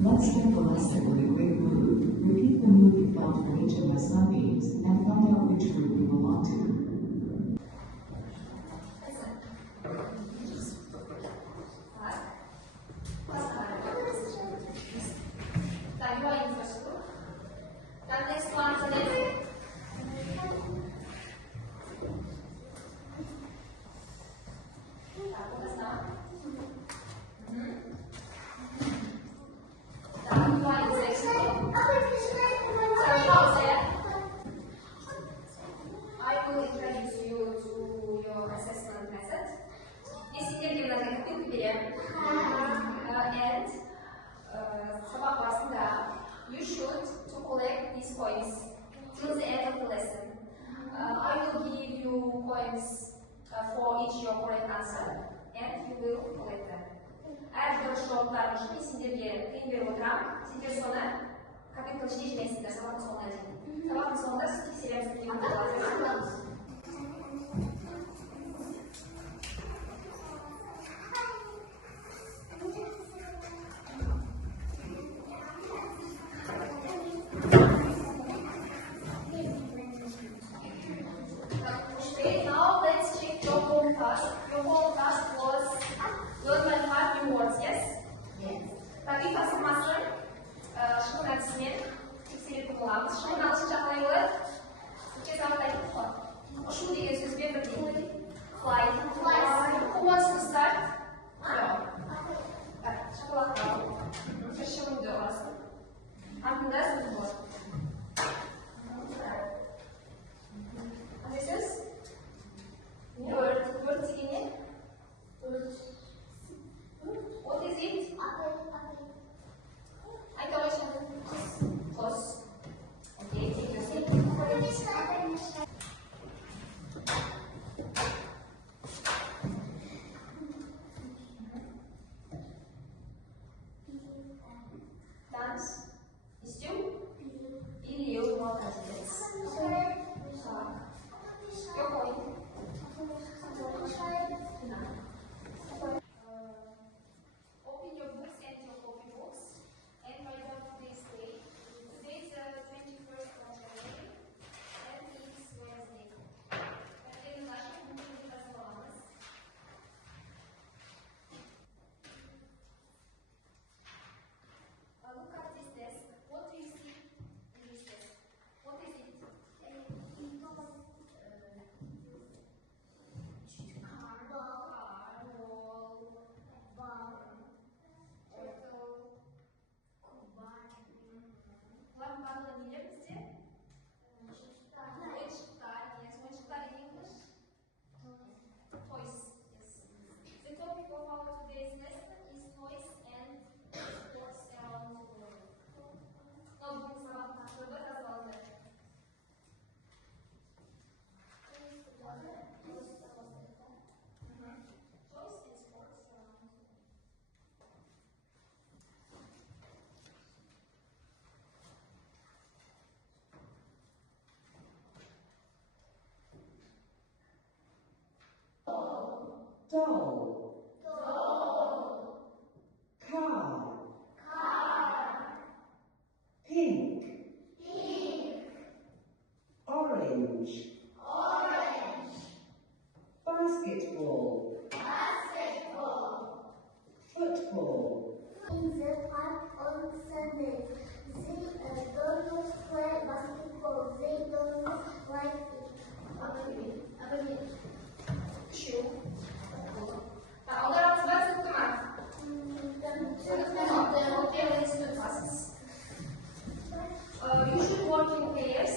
Não estou toda segura do group. Repeat the move you felt for each of my snuggies and find out which group you belong to. I will introduce you to your assessment method. And sabah barısında you should to collect these coins till the end of the lesson. I will give you coins for each your correct answer and you will collect them. Eğer sorular için sindiriye kıyım bir oturan, sindir sonra kapit kılıçlı işlesinler sabahın sonuna değil. Sabahın sonunda serimiz bir yılda Now let's check your home task. Your home task was learn by 5 new words, yes? Yes. Tapi masing-masing şunun ismi seni kullanmış. Şunun alışacakları Porque ela está aí fora. O should you use this paper? Fly. Who wants to start? Deixa eu colocar. Fechou o doce. A mudança do doce. This is word ini. What is it? I told you. Close. Okay, take your seat. Dance. Estiu? E eu vou fazer isso. Eu vou. Open your books and your copybooks and write down today's date. Today is the 21st of January and it's Wednesday. Again, last week as well. Look at this desk. What do you see in this desk? What is it? Doll. Car. Pink. Orange. Basketball. Football. In the park on Sunday, they don't play basketball. They don't like it. Shoe. Agora você vai tomar. You should work in pairs.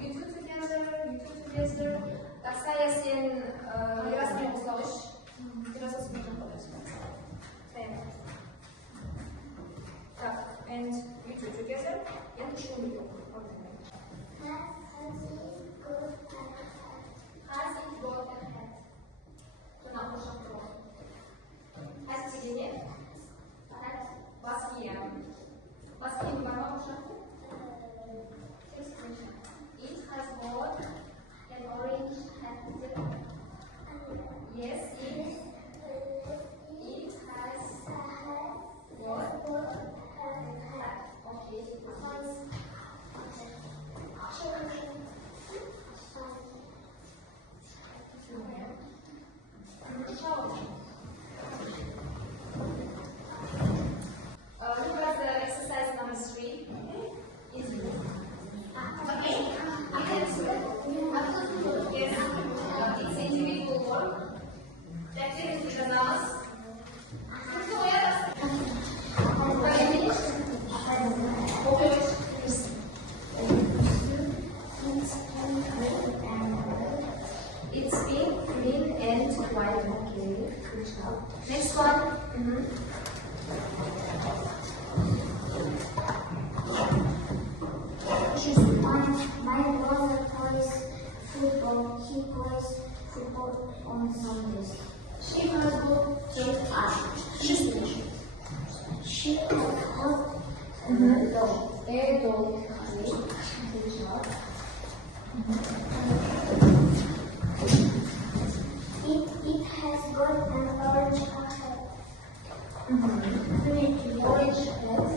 You two together. Tak saya sin raz nie uznałeś. Teraz osłucham Tak, and you two together and show me. Has it got a hat? white. Okay, good job. Next one. My brother plays football. He plays football on Sundays. She has got she's finished. She has got a dog. A dog. Okay, good job. It has got an orange hat. Orange head.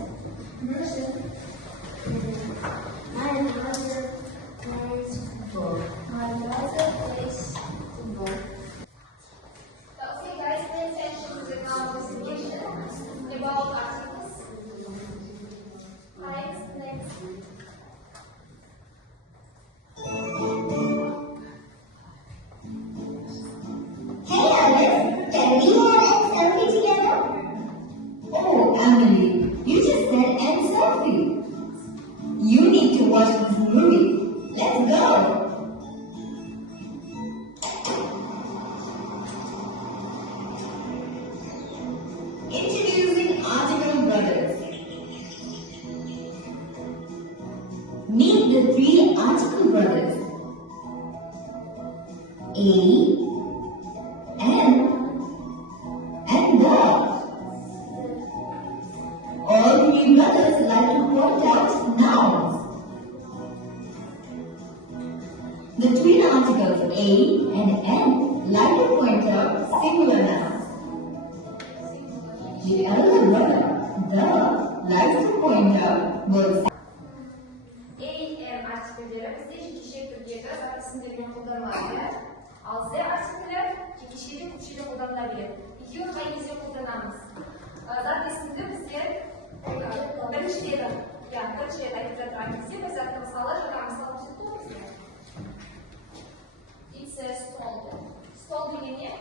My brother plays football. My brother plays football. Okay, guys, pay attention to the conversation about articles. Right, next. Hey Alex, can we have a selfie together? Oh, Emily, you just said and selfie. You need to watch this movie. Let's go. Introducing Article Brothers. Meet the three Article Brothers. A, N, and the. All three brothers like to point out nouns. The twin articles A and N like to point out singular nouns. The elder brother, the, likes to point out both. A, M artikelleri bizde iki kişilik Türkiye'de zaten isimlerini kullanılabilir. Al Z artikelleri iki kişilik, üç kişilik kullanılabilir. İki yıl İngilizce kullanamız. Zaten isimde bizde bir şeyden, yani bir şeyden zaten İngilizce ve zaten mesela mesela tutuyoruz ya. It's a stall. Stall bilini.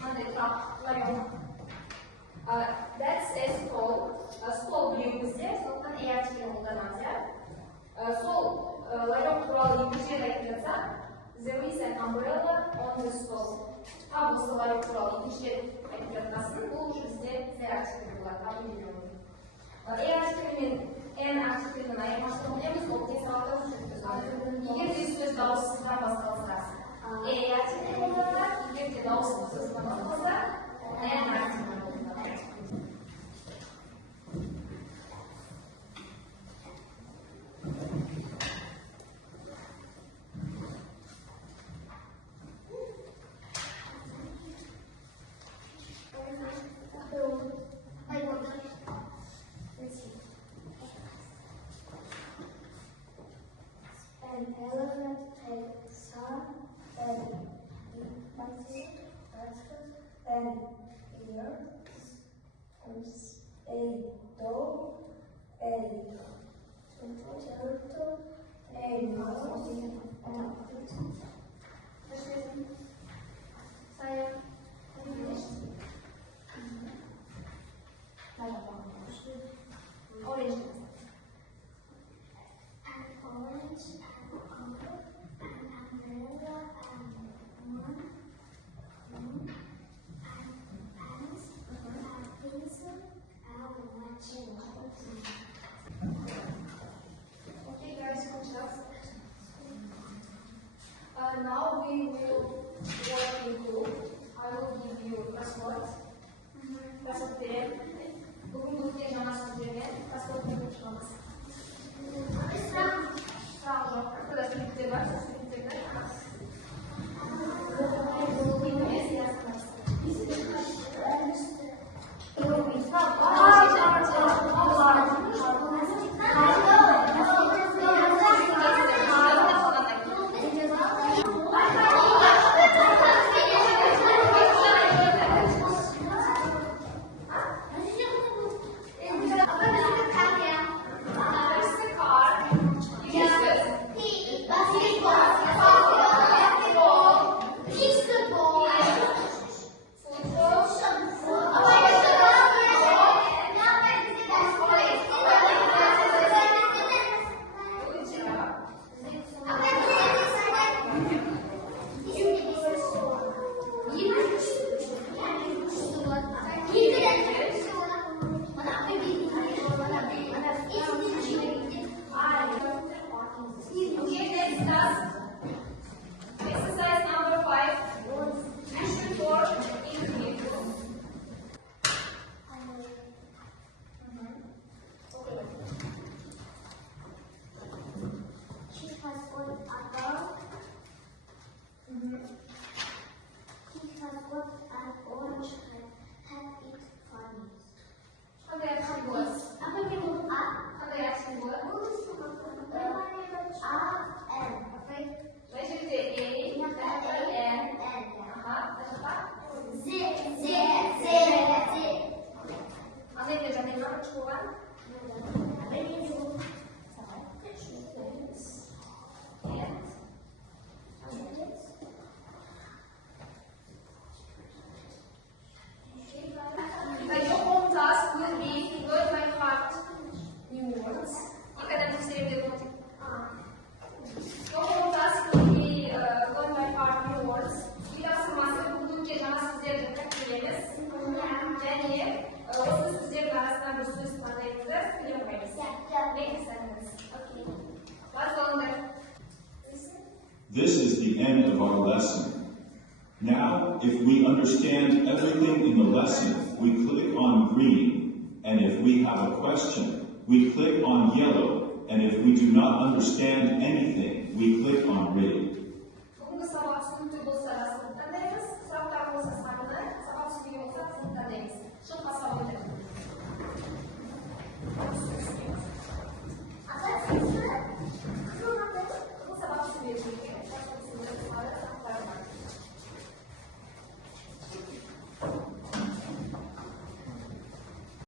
Hadi lion. That's a stall. Stall bilimizi zaten E artikeli kullanamaz ya. Sol lion kuralı İngilizce'de eklenirse there is an umbrella on the stall. Ha bu lion kuralı İngilizce eklenirse bu bizde Z artikeli kullanır. Bilmiyorum. E artikelinin N artikelinin ayırmasını o hesapta tutuyoruz. Eğer bir söz davasından basılırsa E artikeli olarak, eğer bir davasından basılırsa N artikeli olarak. An elephant takes sun and monkey and ears and a dog and turtle and mouse and Saya orange. an orange and umbrella and one and pants and pencil and watching. Okay, guys, good job. Now we will work in group. I discuss exercise number 5. You should work in group. She has got a dog. He has got an orange head. Have it funny. How do you action words? Apa yang huruf A? How do you action words? A, N. Oke. Where should you say A, Yang ke A, N? N. Dan apa? Z, Z, Z, Z. Ada yang kerja dengan cuan? Apa ini huruf? Your home task will be to learn by heart new words. You can understand the content. Your home task will be learn by heart new words. Kita semasa buldukça jangan sizlerle takdiriniz. Yani o sizlerin arasında bir söz pandayınızı söylemeyiz. Make a sentence. Okay. What's on there? This is the end of our lesson. Now, if we understand everything in the lesson, we click on green, and if we have a question, we click on yellow, and if we do not understand anything, we click on red.